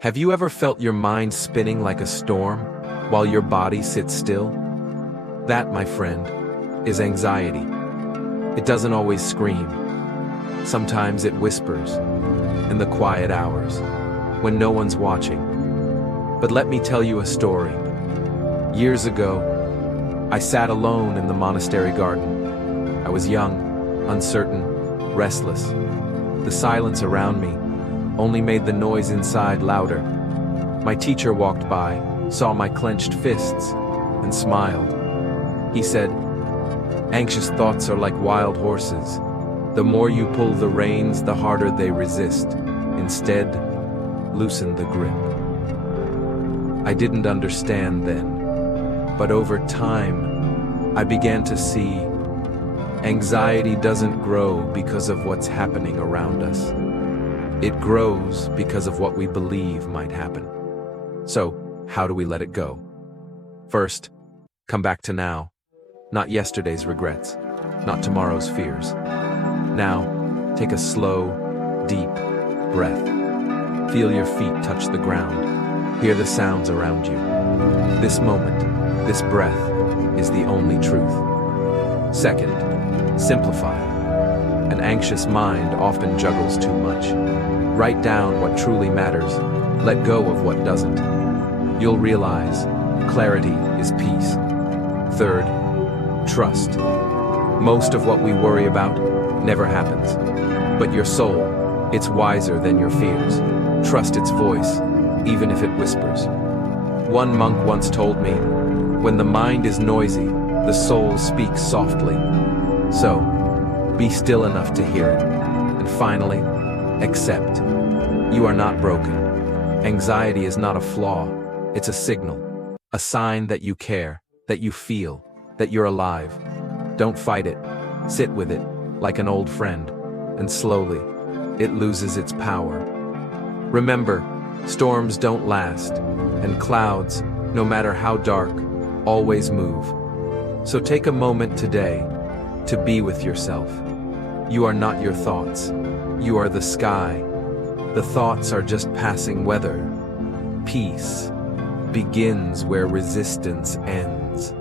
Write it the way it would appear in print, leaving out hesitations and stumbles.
Have you ever felt your mind spinning like a storm while your body sits still? That, my friend, is anxiety. It doesn't always scream. Sometimes it whispers in the quiet hours when no one's watching. But let me tell you a story. Years ago, I sat alone in the monastery garden. I was young, uncertain, restless. The silence around me only made the noise inside louder. My teacher walked by, saw my clenched fists, and smiled. He said, "Anxious thoughts are like wild horses. The more you pull the reins, the harder they resist. Instead, loosen the grip." I didn't understand then, but over time, I began to see anxiety doesn't grow because of what's happening around us. It grows because of what we believe might happen. So, how do we let it go? First, come back to now. Not yesterday's regrets, not tomorrow's fears. Now, take a slow, deep breath. Feel your feet touch the ground. Hear the sounds around you. This moment, this breath, is the only truth. Second, simplify. An anxious mind often juggles too much. Write down what truly matters. Let go of what doesn't. You'll realize clarity is peace. Third, trust. Most of what we worry about never happens. But your soul, it's wiser than your fears. Trust its voice, even if it whispers. One monk once told me, "When the mind is noisy, the soul speaks softly." So, be still enough to hear it. And finally, accept. You are not broken. Anxiety is not a flaw. It's a signal. A sign that you care, that you feel, that you're alive. Don't fight it. Sit with it, like an old friend. And slowly, it loses its power. Remember, storms don't last. And clouds, no matter how dark, always move. So take a moment today to be with yourself. You are not your thoughts. You are the sky. The thoughts are just passing weather. Peace begins where resistance ends.